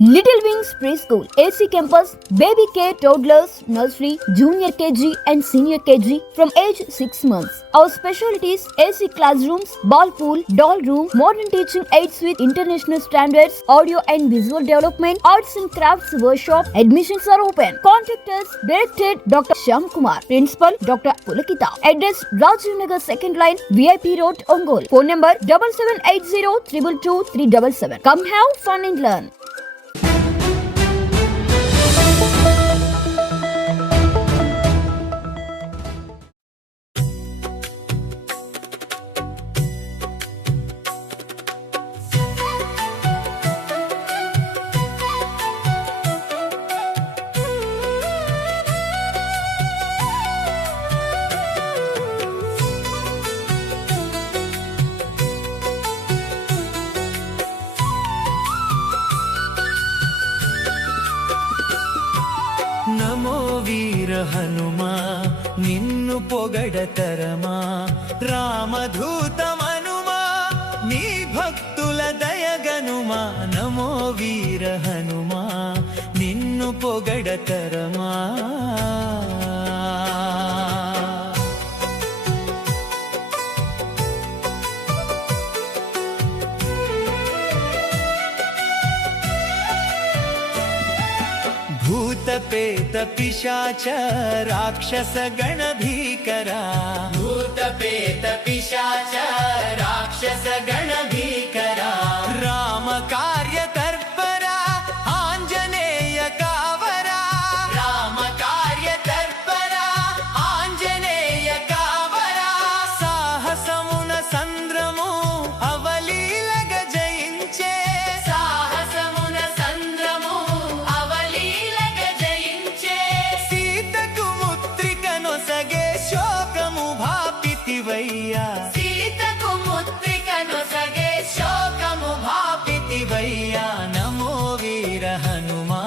Little Wings Preschool, AC Campus, Baby Care, Toddlers, Nursery, Junior KG and Senior KG from age 6 months. Our specialties: AC classrooms, ball pool, doll room, modern teaching aids with international standards, audio and visual development, arts and crafts workshop. Admissions are open. Contact us. Directed Dr. Shyam Kumar. Principal Dr. Pulakita. Address Rajiv Nagar 2nd line, VIP Road, Ongole. Phone number 7780 222 377. Come have fun and learn. నమో వీర హనుమా నిన్ను పొగడతరమా రామధూతమనుమా నీ భక్తుల దయగనుమా నమో వీర హనుమా నిన్ను పొగడతరమా भूतपेत पिशाच राक्षस गण भीकरा भूतपेत पिशाच राक्षस गण भीकरा राम कार्य तत्परा आंजनेय कावरा राम कार्य तत्परा आंजनेय कावरा साहसमुन संद्रमु అవలీలగ జయించే సాహసమున సంద్రము అవలీలగ జయించే సీతకు ముత్రికను సగే శోకము భాపితివయ్యా సీతకు ముత్రికను సగే శోకము భాపితివయ్యా నమో వీర హనుమా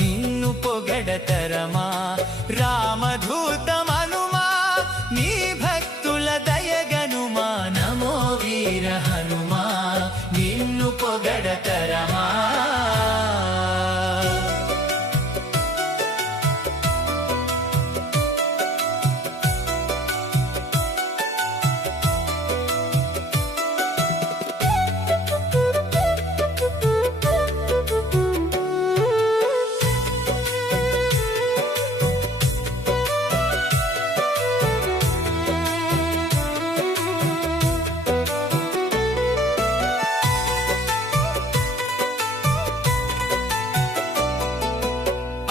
నిన్ను పొగడతరమా రామధూతమనుమా నీ భక్తుల దయగనుమా నమో వీర హనుమా నిన్ను పొగడతరమా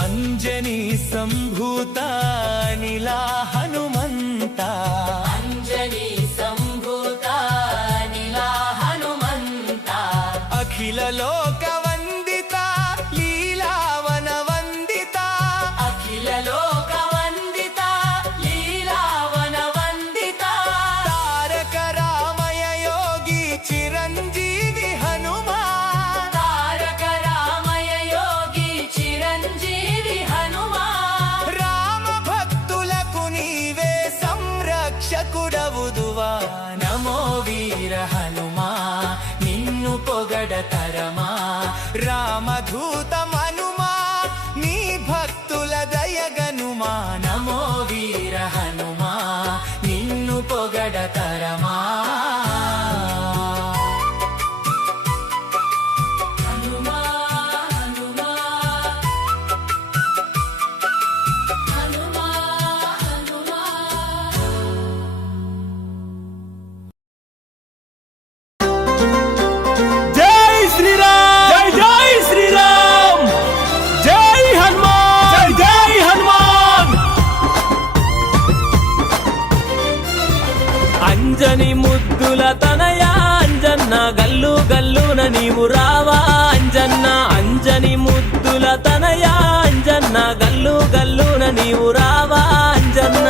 అంజనీ సంభూత నీలా హనుమంత అంజనీ సంభూత నీలా హనుమంత అఖిల లోక వందిత లీలావన వందిత అఖిల లోక వందిత లీలావన వందిత తారక రామయ యోగి చిరంజీవి హనుమా తారక రామయ యోగి చిరంజీవి హనుమా రామ భక్తులకు నీవే సంరక్షకుడవుదువా నమో వీర హనుమా నిన్ను పొగడతరమా రామధూతమనుమా నీ భక్తుల దయగనుమా నమో వీర హనుమా నిన్ను పొగడతరమా హనుమా హనుమా హనుమా హనుమా జై శ్రీరామ్ జై జై శ్రీరామ్ జై హనుమాన్ జై హనుమాన్ అంజని ముద్దుల తనయ అంజన్న గల్లు గల్లున నీవు రావా అంజన్న అంజని ముద్దుల తనయ అంజన్న గల్లు గల్లున నీవు రావా అంజన్న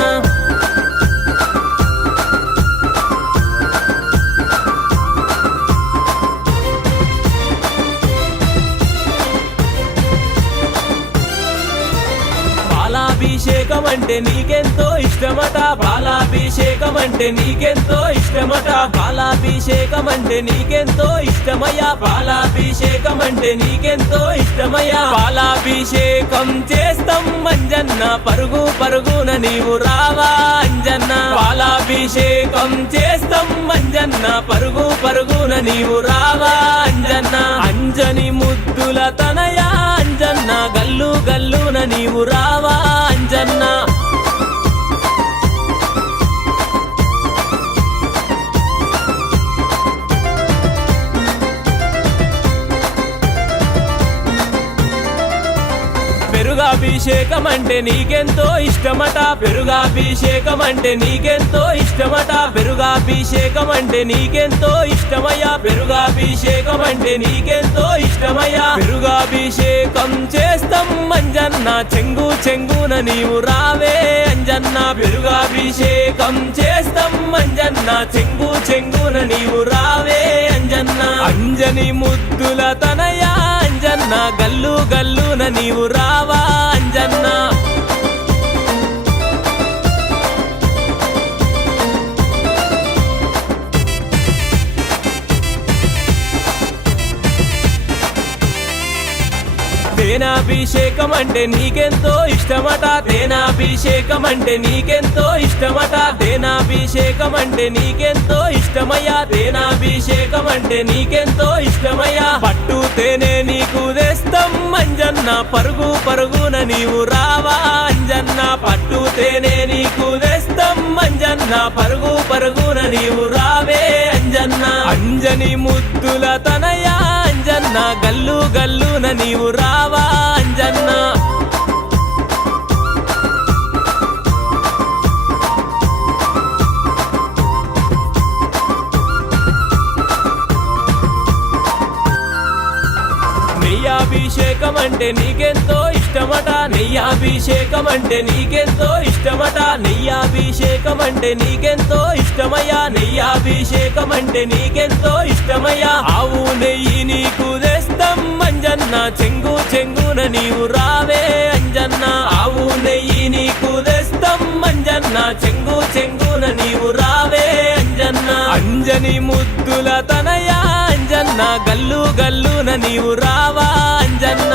పాలాభిషేకం అంటే నీకెంతో ఇష్టమట పాలాభిషేకం అంటే నీకెంతో ఇష్టమట పాలాభిషేకం అంటే నీకెంతో ఇష్టమయ్యా పాలాభిషేకం అంటే నీకెంతో ఇష్టమయ్యా పాలాభిషేకం చేస్తాం అంజన్న పరుగు పరుగున నీవు రావా అంజన్న పాలాభిషేకం చేస్తాం అంజన్న పరుగు పరుగున నీవు రావా అంజన్న అంజని ముద్దుల తనయా అంజన్న గల్లు గల్లున నీవు రావా అంజన్న పెరుగాభిషేకం అంటే నీకెంతో ఇష్టమట పెరుగాభిషేకం అంటే నీకెంతో ఇష్టమట పెరుగాభిషేకం అంటే నీకెంతో ఇష్టమయ్యా పెరుగాభిషేకం అంటే నీకెంతో ఇష్టమయ్యా పెరుగాభిషేకం చేస్తాం అంజన్న చెంగు చెంగున నీవు రావే అంజన్న పెరుగాభిషేకం చేస్తాం అంజన్న చెంగు చెంగున నీవు రావే అంజన్న అంజని ముద్దుల తనయా అంజన్న గల్లు గల్లున నీవు రావా అంజన్న తేనాభిషేకం అంటే నీకెంతో ఇష్టమట తేనాభిషేకం అంటే నీకెంతో ఇష్టమట తేనాభిషేకం అంటే నీకెంతో ఇష్టమయ్యా తేనాభిషేకం అంటే నీకెంతో ఇష్టమయ్యా పట్టు తేనె నీకు తెస్తాం అంజన్న పరుగు పరుగున నీవు రావా అంజన్న పట్టు తేనె నీకు తెస్తాం అంజన్న పరుగు పరుగున నీవు రావే అంజన్న అంజని ముద్దుల తనయా అంజన్న గల్లు గల్లున నీవు రావా అంజన్న నెయ్యాభిషేకం అంటే నీకెంతో ఇష్టమట నెయ్యాభిషేకం అంటే నీకెంతో ఇష్టమట నెయ్యాభిషేకం అంటే నీకెంతో ఇష్టమయ్యా నెయ్యాభిషేకం అంటే నీకెంతో ఇష్టమయ్యా ఆవు నెయ్యి నీకు తెస్తాం అంజన్న చెంగు చెంగున నీవు రావే అంజన్న ఆవు నెయ్యి నీకు తెస్తాం అంజన్న చెంగు చెంగున నీవు రావే అంజన్న అంజని ముద్దుల తనయా అంజన్న గల్లు గల్లున నీవు రావా అంజన్న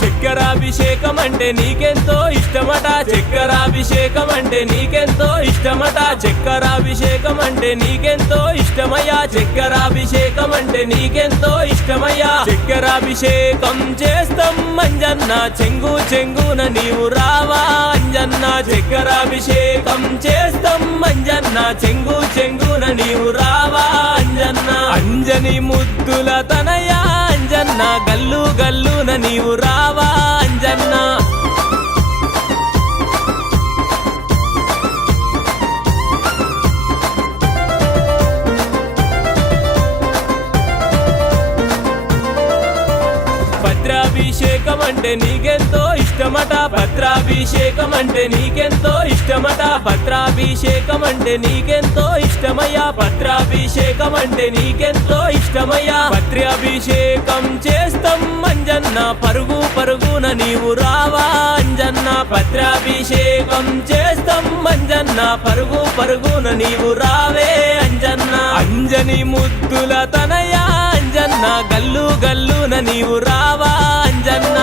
చక్కెరాభిషేకం అంటే నీకెంతో ఇష్టమట చక్కెరాభిషేకం అంటే నీకెంతో ఇష్టమట చక్కెరాభిషేకం అంటే నీకెంతో ఇష్టమయ్యా చక్కెరాభిషేకం అంటే నీకెంతో ఇష్టమయ్యా చక్కెరాభిషేకం చేస్తాం అంజన్న చెంగు చెంగున నీవు రావా అంజన్న చక్కెరాభిషేకం చేస్తాం అంజన్న చెంగు చెంగున నీవు రావా అంజన్న అంజని ముద్దుల తనయా అంజన్న గల్లు గల్లున నీవు రావా అంజన్న భద్రాభిషేకం అంటే నీకెంతో ఇష్టమట భద్రాభిషేకం అంటే నీకెంతో ఇష్టమట భద్రాభిషేకం అంటే నీకెంతో ఇష్టమయ్యా భద్రాభిషేకం అంటే నీకెంతో ఇష్టమయ్యా భద్రాభిషేకం చేస్తాం అంజన్న పరుగు పరుగున నీవు రావా అంజన్న భద్రాభిషేకం చేస్తాం అంజన్న పరుగు పరుగున నీవు రావే అంజన్న అంజని ముద్దుల తనయా అంజన్న గల్లు గల్లున నీవు రావా అంజన్న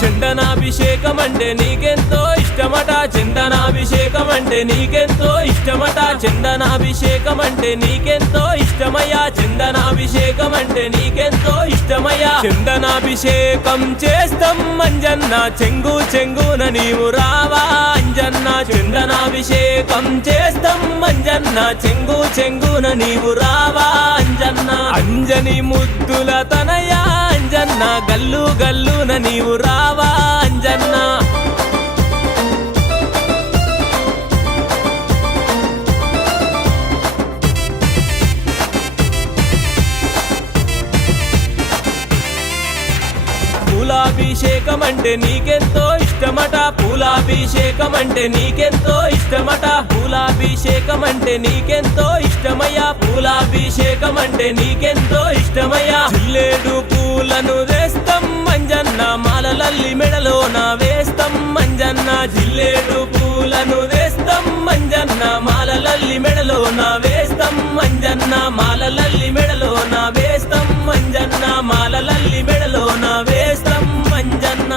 చందనాభిషేకం అంటే నీకెంతో ఇష్టమట చందనాభిషేకం అంటే నీకెంతో ఇష్టమట చందనాభిషేకం అంటే నీకెంతో ఇష్టమయ్యా చందనాభిషేకం అంటే నీకెంతో ఇష్టమయ్యా చందనాభిషేకం చేస్తాం అంజన్న చెంగు చెంగున నీవు రావా అంజన్న చందనాభిషేకం చేస్తాం అంజన్న చెంగు చెంగున నీవు రావా అంజన్న అంజని ముద్దుల తనయా అంజన్న గల్లు గల్లున నీవు రావా అంజన్న చందనాభిషేకం అంటే నీకెంతో ఇష్టమట పూలాభిషేకం అంటే నీకెంతో ఇష్టమట పూలాభిషేకం అంటే నీకెంతో ఇష్టమయ్యా పూలాభిషేకం అంటే నీకెంతో ఇష్టమయ్యా జిల్లేడు పూలను వేస్తాం మంజన్న మాలలల్లి మెడలోన వేస్తాం మంజన్న జిల్లేడు పూలను వేస్తాం మంజన్న మాలలల్లి మెడలోన వేస్తాం మంజన్న మాలలల్లి మెడలోన వేస్తాం మంజన్న మాలలల్లి మెడలోన వేస్తాం మంజన్న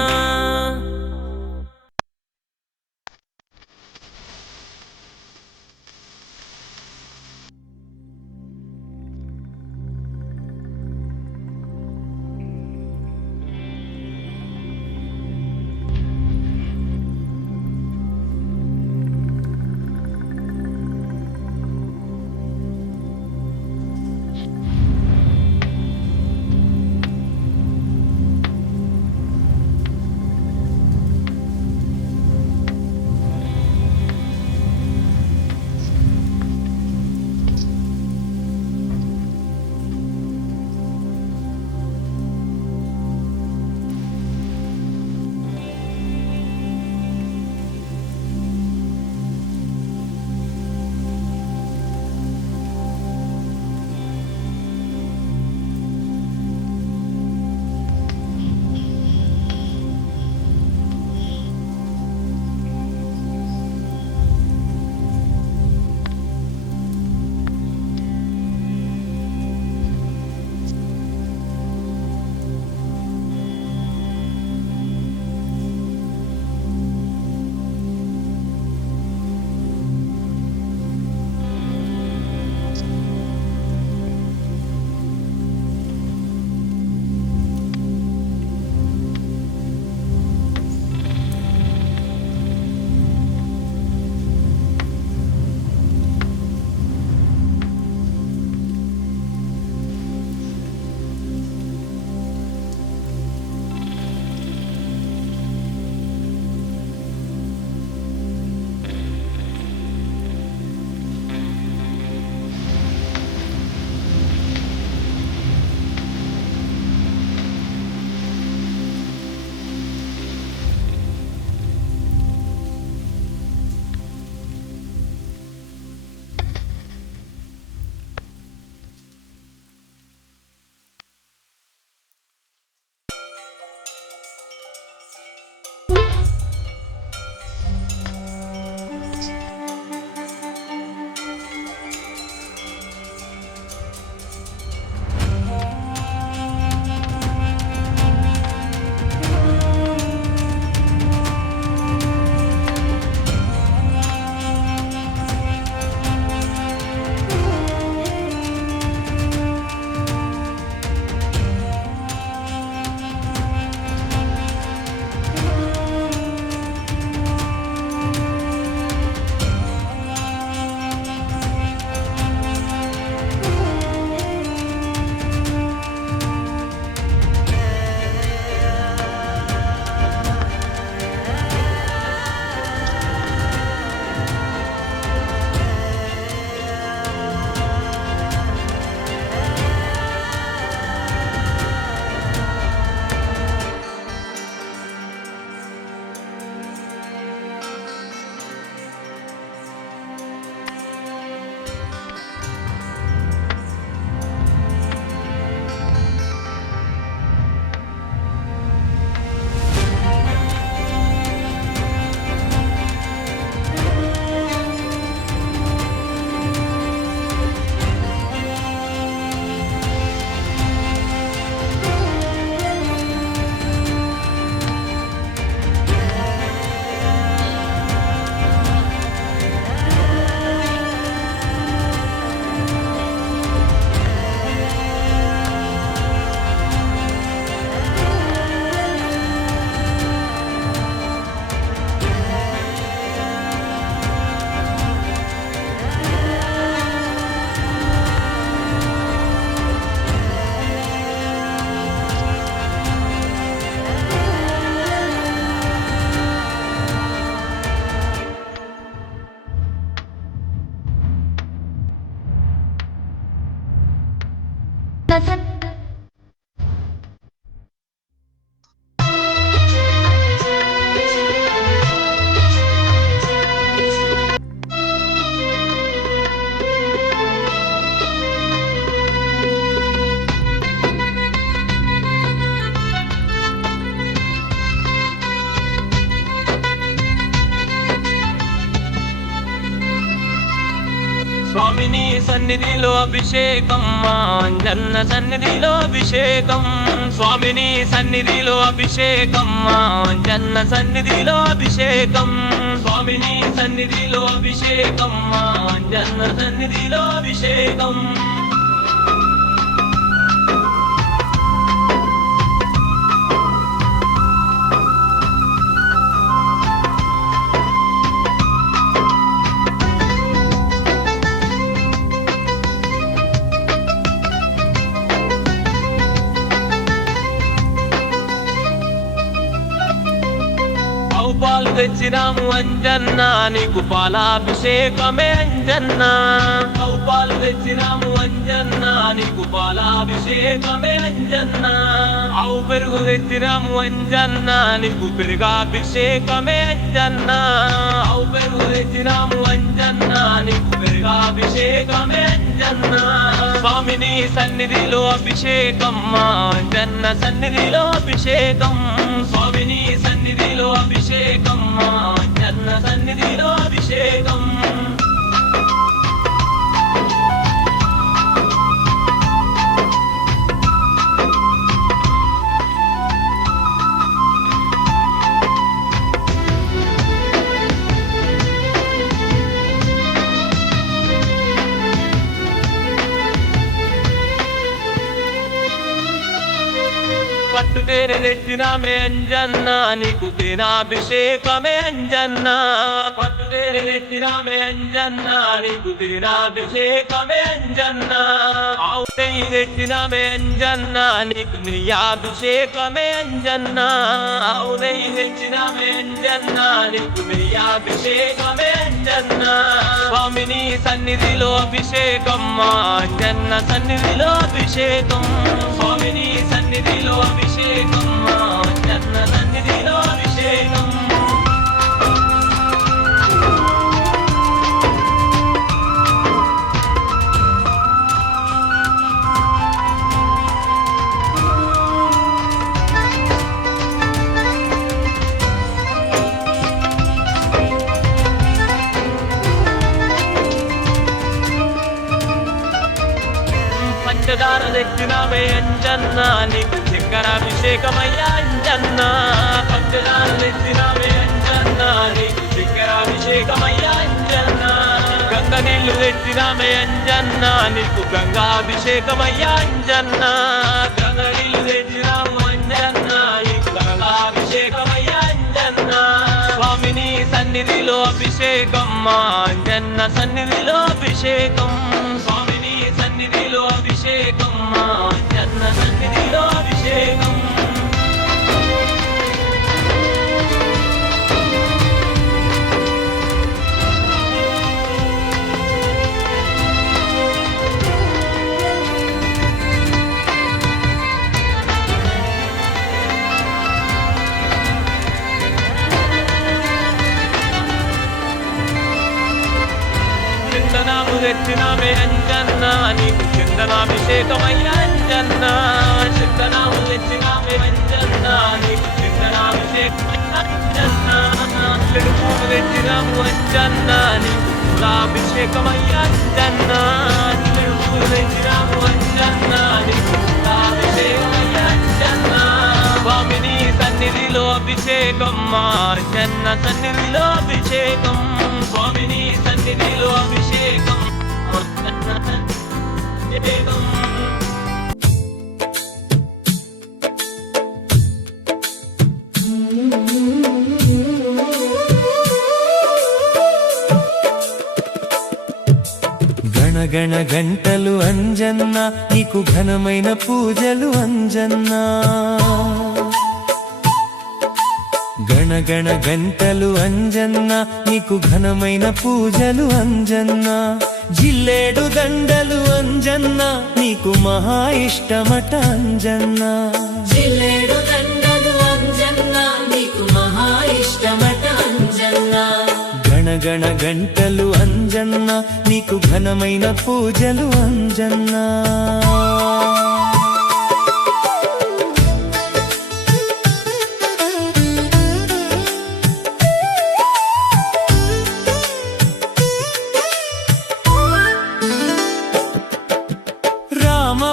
స్వామిని సన్నిధిలో అభిషేకం మా అంజన్న సన్నిధిలో అభిషేకం స్వామిని సన్నిధిలో అభిషేకం మా అంజన్న సన్నిధిలో అభిషేకం స్వామిని సన్నిధిలో అభిషేకం మా అంజన్న సన్నిధిలో అభిషేకం పాలు తెచ్చినాము అంజన్న నీకు పాలాభిషేకమే అంజన్న పాలు తెచ్చినాము అంజన్న నీకు పాలాభిషేకమే అంజన్న ఆవు పెరుగు తెచ్చినాము అంజన్న నీకు పెరుగాభిషేకమే అంజన్న ఆవు పెరుగు తెచ్చినాము అంజన్న నీకు పెరుగాభిషేకమే అంజన్న స్వామిని సన్నిధిలో అభిషేకం మా అంజన్న సన్నిధిలో అభిషేకం స్వామిని సన్నిధిలో అభిషేకం మా అంజన్న సన్నిధిలో అభిషేకం పట్టు తేనె తెచ్చినామే అంజన్న నీకు తేనాభిషేకమే అంజన్న పట్టు తేనె తెచ్చినామే అంజన్న నీకు తేనాభిషేకమే అంజన్న ఆవు నెయ్యి తెచ్చినామే అంజన్న నీకు నెయ్యాభిషేకమే అంజన్న ఆవు నెయ్యి తెచ్చినామే అంజన్న నీకు నెయ్యాభిషేకమే అంజన్న స్వామిని సన్నిధిలో అభిషేకం మా అంజన్న సన్నిధిలో అభిషేకం స్వామిని సన్నిధిలో అభిషేకం మా అంజన్న సన్నిధిలో అభిషేకం పంచదార తెచ్చినామే అంజన్న నీకు చక్కెరాభిషేకమయ్యా అంజన్న పంచదార తెచ్చినామే అంజన్న నీకు చక్కెరాభిషేకమయ్యా అంజన్న గంగ నీళ్లు తెచ్చినామే అంజన్న నీకు గంగాభిషేకమయ్యా అంజన్న గంగ నీళ్లు తెచ్చినాము అంజన్న నీకు గంగాభిషేకమయ్యా అంజన్న స్వామిని సన్నిధిలో అభిషేకం మా అంజన్న సన్నిధిలో అభిషేకం స్వామిని సన్నిధిలో అభిషేకం మా అంజన్న సన్నిధిలో అభిషేకం చింతనాము తెచ్చినామే అంజన్న నీకు చింతనాభిషేకమయ్యా అంజన్న చింతనాము తెచ్చినామే అంజన్న నీకు చింతనాభిషేకమయ్యా అంజన్న చెరుకు తెచ్చినాము అంజన్న నీకు పూలాభిషేకమయ్యా అంజన్న చెరుకు తెచ్చినాము అంజన్న నీకు పూలాభిషేకమయ్యా అంజన్న స్వామిని సన్నిధిలో అభిషేకం మా అంజన్న సన్నిధిలో అభిషేకం స్వామిని సన్నిధిలో అభిషేకం అభిషేకం గణగణ గంటలు అంజన్న నీకు ఘనమైన పూజలు అంజన్న గణగణ గంటలు అంజన్న నీకు ఘనమైన పూజలు అంజన్న జిల్లేడు దండలు అంజన్న నీకు మహా ఇష్టమట అంజన్న జిల్లేడు దండలు అంజన్న నీకు మహా ఇష్టమట అంజన్న గణగణ గంటలు అంజన్న నీకు ఘనమైన పూజలు అంజన్న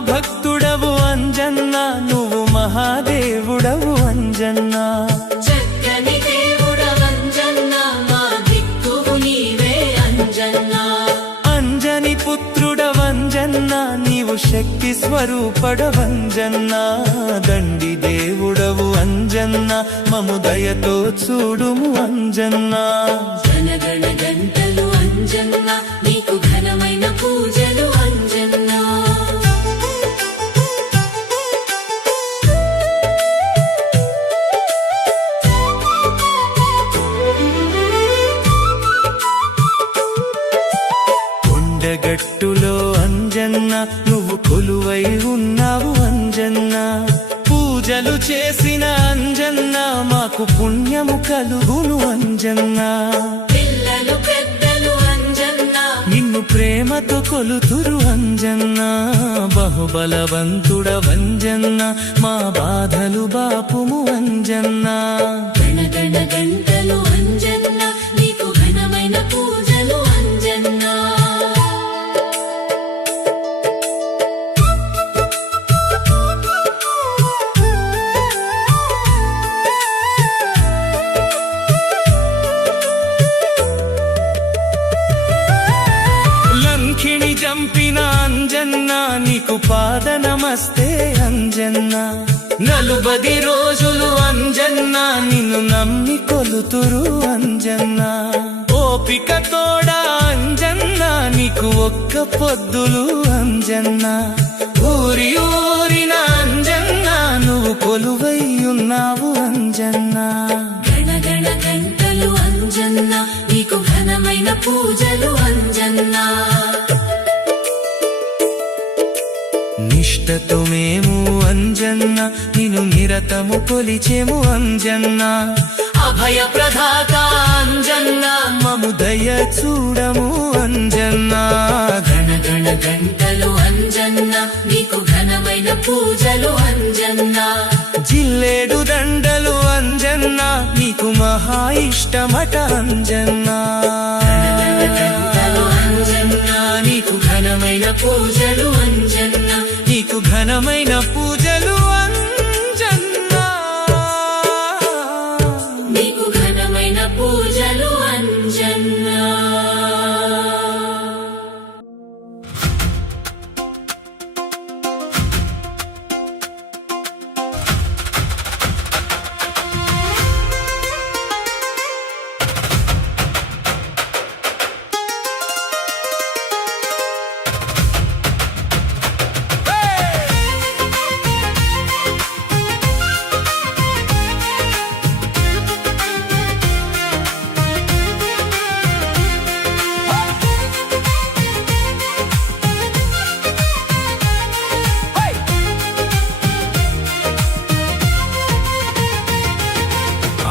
భక్తుడవు అంజన్న నువ్వు మహాదేవుడవు అంజన్న చక్కని దేవుడవంజన్న మా దిక్కువు నీవే అంజన్న అంజని పుత్రుడవంజన్న నీవు శక్తి స్వరూపడవంజన్న దండి దేవుడవు అంజన్న మము దయతో చూడుము అంజన్న జనగణ గంటలు అంజన్న నీకు ఘనమైన పూజలు అంజన్న కొండగట్టులో అంజన్న నువ్వు కొలువై ఉన్నావు అంజన్న పూజలు చేసిన అంజన్న మాకు పుణ్యము కలుగును అంజన్న పిల్లలు పెద్దలు అంజన్న నిన్ను ప్రేమతో కొలుతురు అంజన్న బహుబలవంతుడవంజన్న మా బాధలు బాపుము అంజన్న గణగణ గంటలు అంజన్న నీకు ఘనమైన పూజలు అంజన్న లంకిణి చంపిన అంజన్న నీకు పాద నమస్తే అంజన్న నలుబది రోజులు అంజన్న నిన్ను నమ్మి కొలుతురు అంజన్న ఓపిక తోడా అంజన్న నీకు ఒక్క పొద్దులు అంజన్న ఊరి ఊరిన అంజన్న నువ్వు కొలువై ఉన్నావు అంజన్న గణగణ గంటలు అంజన్న నీకు ఘనమైన పూజలు అంజన్న నిష్టతో మేము అంజన్న నిన్ను నిరతము కొలిచేము అంజన్న అభయ ప్రదాత అంజన్న మము దయ చూడము అంజన్న గణగణ గంటలు అంజన్న నీకు ఘనమైన పూజలు అంజన్న జిల్లేడు దండలు అంజన్న నీకు మహా ఇష్టమట అంజన్న గంటలు అంజన్న నీకు ఘనమైన పూజలు అంజన్న నీకు ఘనమైన పూజలు అంజన్న నీకు ఘనమైన పూజలు అంజన్న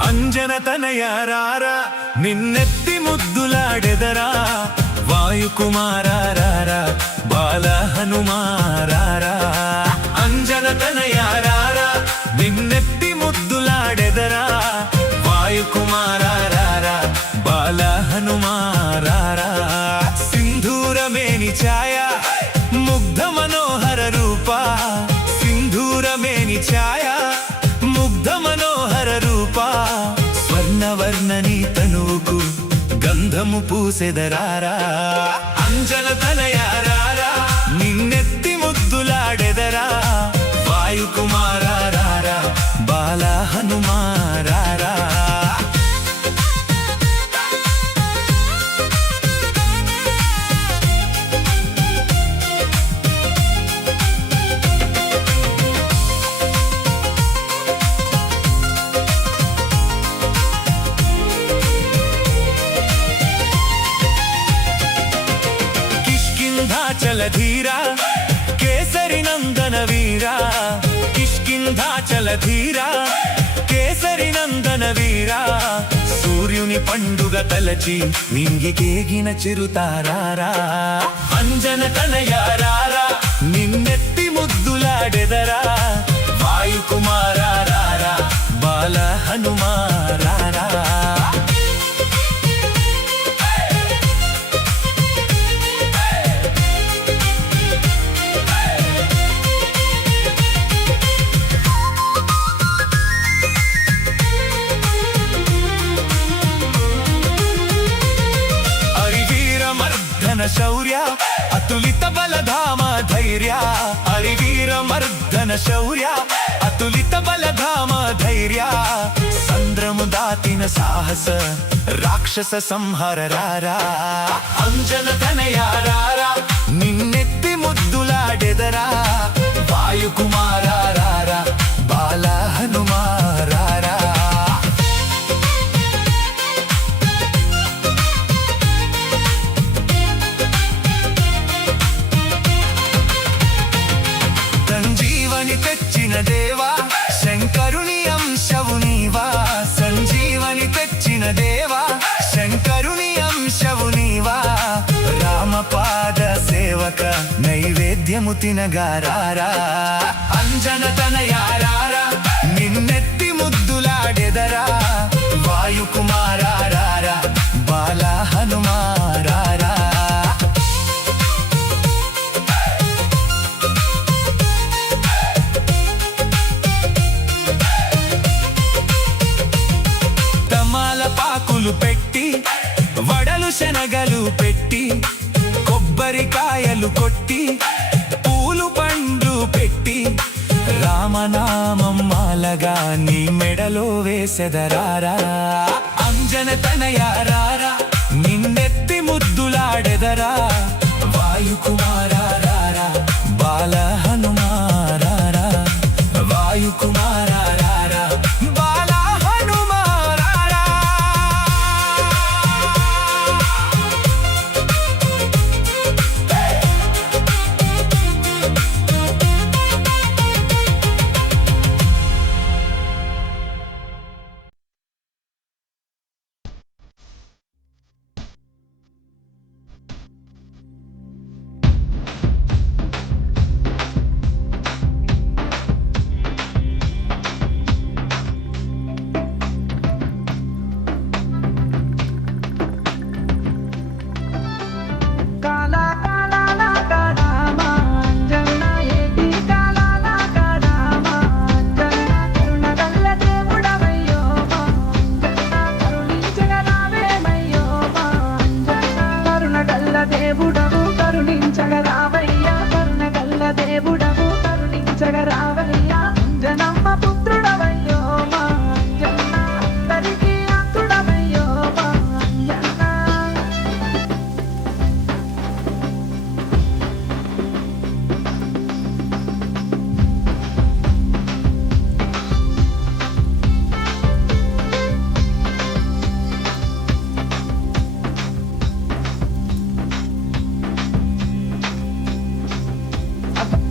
అంజన తనయారారా నిన్నెత్తి ముద్దులాడెదరా వాయుకుమారారా బాల హనుమారారా అంజన తనయారారా నిన్నెత్తి ముద్దులాడెదరా వాయుకుమారారా బాల హనుమారారా సింధూరమేని ఛాయ ముగ్ధ మనోహర రూప సింధూరమేని ఛాయ ముగ్ధ మనోహర రూప స్వర్ణవర్ణని తనువుకు గంధము పూసెదరారా అంజన తనయారారా నిన్నెత్తి ముద్దులాడెదరా వాయుకుమారారా బాల హనుమారారా కిష్కింధాచలధీరా కేసరి నందన వీరా కిష్కింధాచలధీరా కేసరి నందన వీరా సూర్యుని పండుగ తలచి నింగికేగిన చిరుతారారా అంజన తనయారారా నిన్నెత్తి ముద్దులాడెదరా వాయుకుమారారా బాల హనుమారారా శౌర్య అతులిత బలధామ ధైర్య హరివీర మర్దన శౌర్య అతులిత బలధామ ధైర్య సంద్రము దాతిన సాహస రాక్షస సంహార రారా అంజన తనయారా నిన్నెత్తి ముద్దులాడెదరా వాయుకుమారారా బాల హనుమారారా సంజీవని తెచ్చిన దేవా శంకరుని అంశవు నీవా సంజీవని తెచ్చిన దేవా శంకరుని అంశవు నీవా రామపాద సేవక నైవేద్యము తినగారారా అంజన తనయారారా నిన్నెత్తి ముద్దులాడెదరా వాయుకుమారారా బాల హనుమారారా పాకులు పెట్టి వడలు శనగలు పెట్టి కొబ్బరికాయలు కొట్టి పూలు పండ్లు పెట్టి రామనామం మాలగా నీ మెడలో వేసెదరారా అంజన తనయారారా నిన్నెత్తి ముద్దులాడెదరా వాయుకుమారారా బాల హనుమారారా వాయుకుమారారా బాల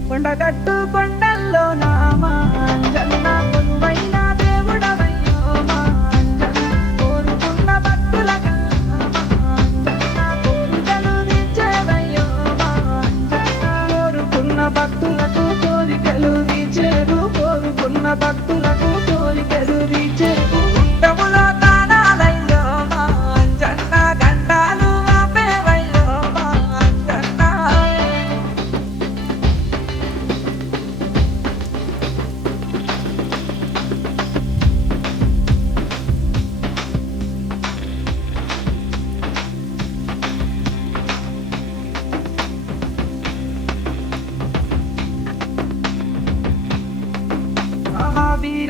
కొండగట్టు కొండల్లో నామా అంజన్న కొలువైన దేవుడవయ్యో మా అంజన్న కోరుకున్న భక్తుల కోరికలు తీర్చేవయ్యో మా అంజన్న కోరుకున్న భక్తులకు కోరికలు తీర్చేరు కోరుకున్న భక్తులకు కోరికలు తీర్చేరు గుండములో తానాలయ్యో మా అంజన్న గండాలు ఆపేవయ్యో మా అంజన్న మహావీర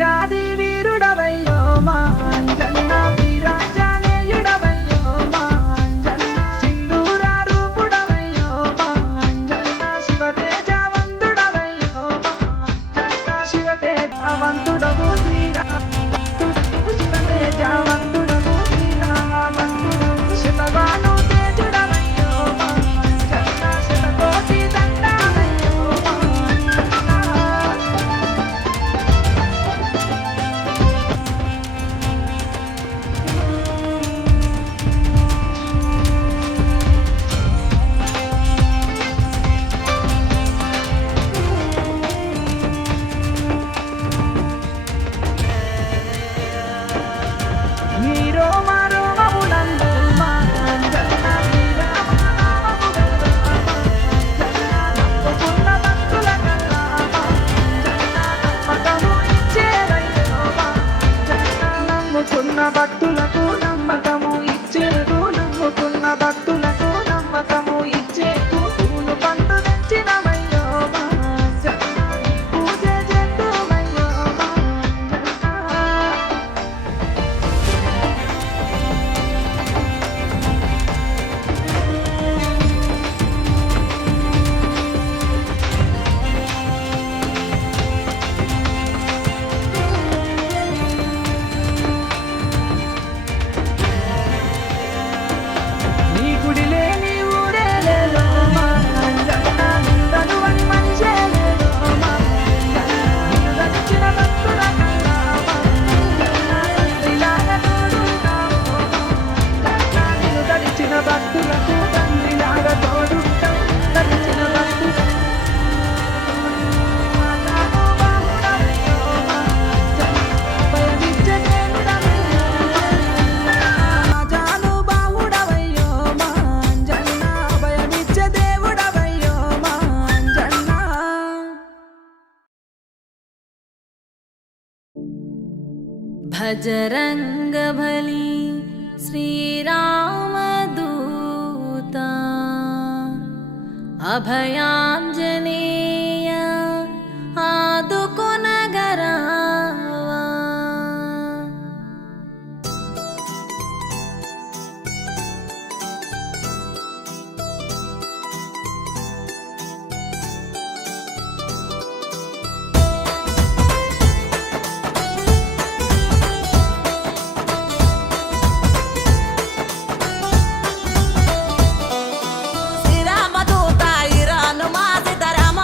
भजरङ्गबली श्रीरामदूता अभयाञ्जनेय आदुकोनगरावा శ్రీరామదూత ఇరాను మా సీతారామ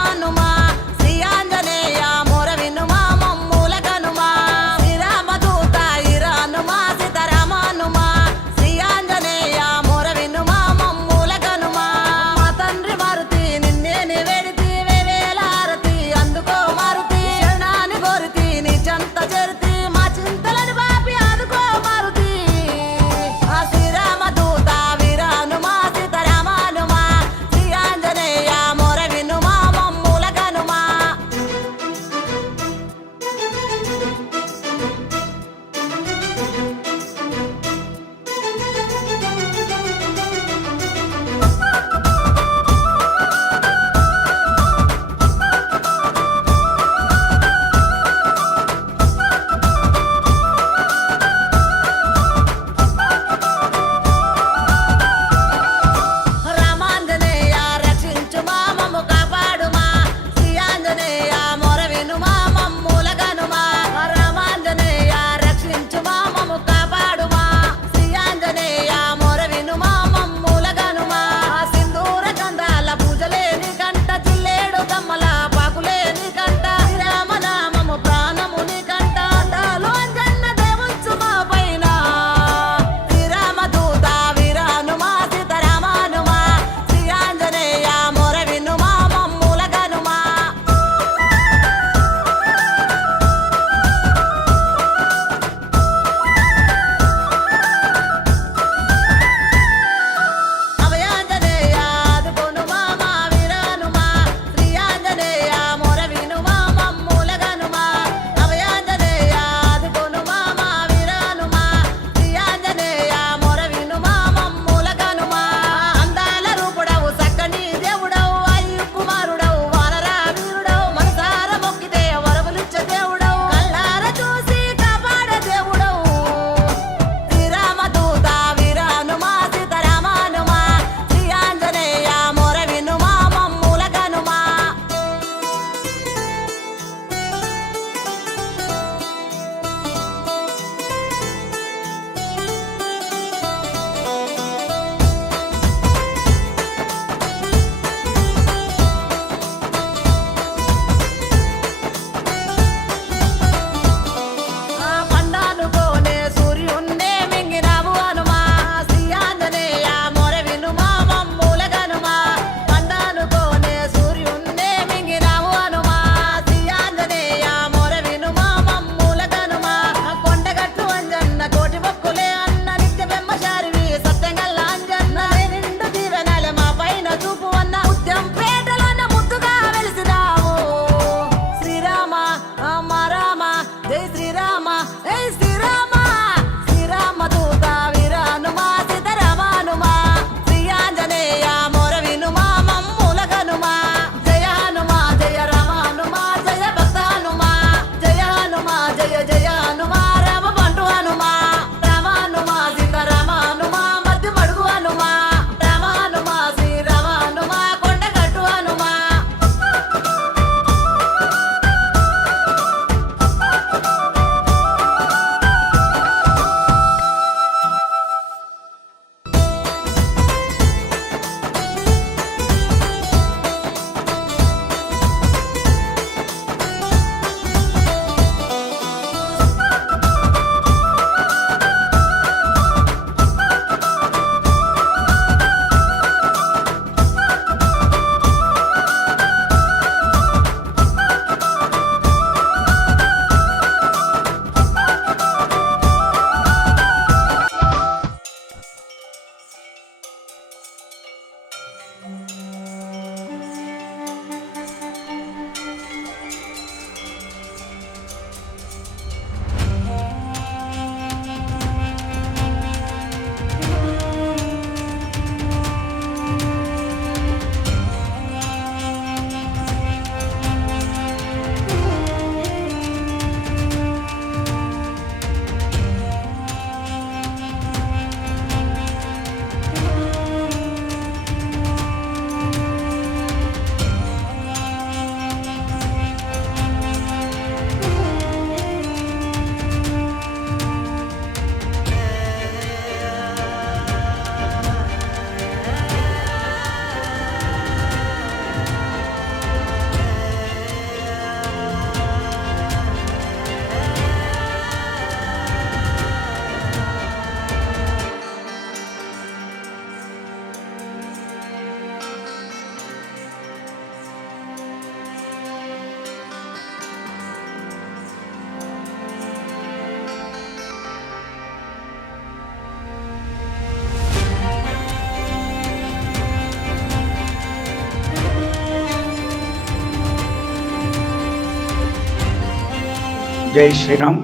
జై శ్రీరామ్.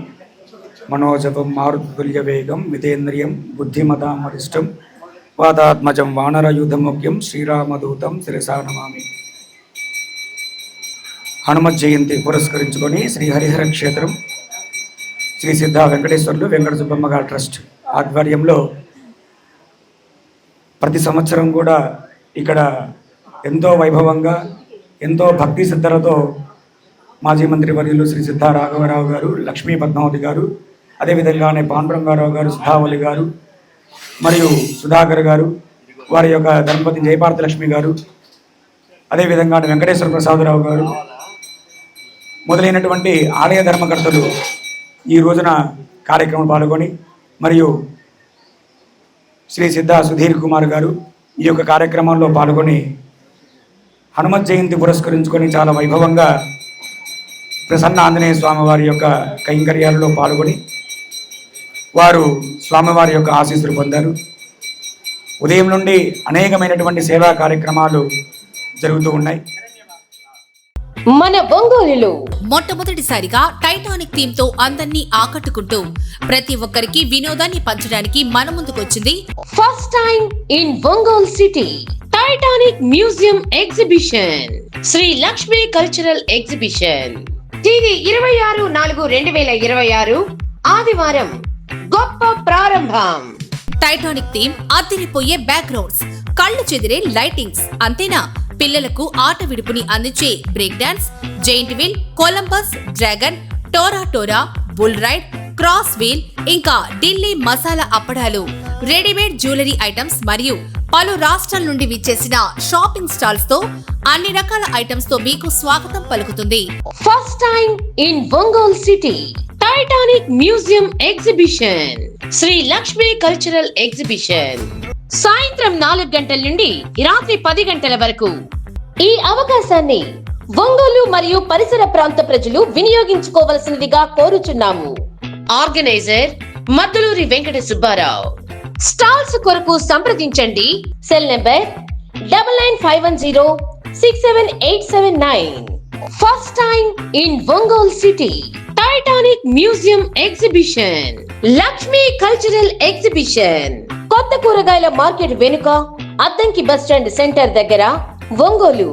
మనోజపం మారుతుల్య వేగం మితేంద్రియం బుద్ధిమతాం వరిష్టం వాతాత్మజం వానరయుధముఖ్యం శ్రీరామదూతం శిరసా నమామి. హనుమత్ జయంతి పురస్కరించుకొని శ్రీ హరిహర క్షేత్రం శ్రీ సిద్ధ వెంకటేశ్వర్లు వెంకట సుబ్బమ్మ గారి ట్రస్ట్ ఆధ్వర్యంలో ప్రతి సంవత్సరం కూడా ఇక్కడ ఎంతో వైభవంగా ఎంతో భక్తి శ్రద్ధలతో మాజీ మంత్రి వర్యులు శ్రీ సిద్ధా రాఘవరావు గారు, లక్ష్మీ పద్మావతి గారు, అదేవిధంగానే పాండురంగారావు గారు, సుధావళి గారు మరియు సుధాకర్ గారు, వారి యొక్క ధర్మపతి జయపార్తి లక్ష్మి గారు, అదేవిధంగానే వెంకటేశ్వర ప్రసాదరావు గారు మొదలైనటువంటి ఆలయ ధర్మకర్తలు ఈ రోజున కార్యక్రమం పాల్గొని మరియు శ్రీ సిద్ధ సుధీర్ కుమార్ గారు ఈ యొక్క కార్యక్రమంలో పాల్గొని హనుమత్ జయంతి పురస్కరించుకొని చాలా వైభవంగా ప్రసన్న ఆంజనేయ స్వామివారి యొక్క కైంకర్యాలలో పాల్గొని వారు స్వామివారి యొక్క ఆశీస్సులు పొందారు. ఉదయం నుండి అనేకమైనటువంటి సేవా కార్యక్రమాలు జరుగుతూ ఉన్నాయి. మన ఒంగోలులో మొట్టమొదటిసారిగా టైటానిక్ థీమ్ తో అందరినీ ఆకట్టుకుంటూ ప్రతి ఒక్కరికి వినోదాన్ని పంచడానికి మన ముందుకొచ్చింది first time in Ongole city Titanic museum exhibition, Shri Lakshmi cultural exhibition. తేదీ 26/4/2026 ఆదివారం గొప్ప ప్రారంభం. టైటానిక్ థీమ్, అదిరిపోయే బ్యాక్గ్రౌండ్స్, కళ్ళు చెదిరే లైటింగ్స్, అంతేనా పిల్లలకు ఆట విడుపుని అందించే break dance, giant wheel, Columbus, dragon, Tora Tora, bull ride, cross wheel, ఇంకా ఢిల్లీ మసాలా అప్పడాలు, రెడీమేడ్ జ్యువెలరీ ఐటమ్స్ మరియు పలు రాష్ట్రాల నుండి విచ్చేసిన షాపింగ్ స్టాల్స్ తో అన్ని రకాల ఐటమ్స్ తో మీకు స్వాగతం పలుకుతుంది. First time in Ongole city Titanic museum exhibition, Shri Lakshmi cultural exhibition. సాయంత్రం 4 గంటల నుండి రాత్రి 10 గంటల వరకు ఈ అవకాశాన్ని ఒంగోలు మరియు పరిసర ప్రాంత ప్రజలు వినియోగించుకోవలసినదిగా కోరుచున్నాము. ఆర్గనైజర్ మద్దులూరి వెంకట సుబ్బారావు. స్టాల్స్ కొరకు సంప్రదించండి. Cell number 9951067879. First time in Ongole city Titanic museum exhibition, Lakshmi cultural exhibition, కొత్త కూరగాయల మార్కెట్ వెనుక, అద్దంకి బస్ స్టాండ్ సెంటర్ దగ్గర, ఒంగోలు.